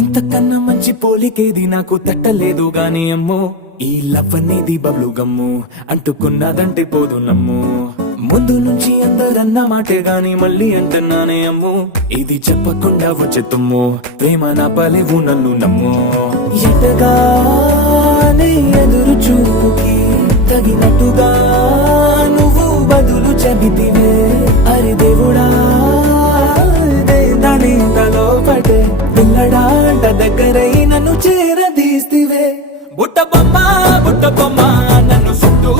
ఇంతకన్నా మంచి పోలికేది నాకు తట్టలేదు గాని అమ్మో, ఈ లవ్ అనేది బబ్లు గమ్ము, అంటుకున్నదంటే పోదు నమ్ము. ముందు నుంచి అందరన్న మాటే గాని మళ్ళీ అంటున్నానే అమ్ము, ఇది చెప్పకుండా వచ్చే తుమ్ము, ప్రేమ నా పలేవు నన్ను నమ్ము. ఎటగానే ఎదురు చూపుకి తగినట్టుగా నువ్వు బదులు చెబితివే, అరే దేవుడా దాని తలో పడే పిల్లడాంట దగ్గరై నన్ను చేరదీస్తివే. బుట్ట బొమ్మ నన్ను చుట్టూ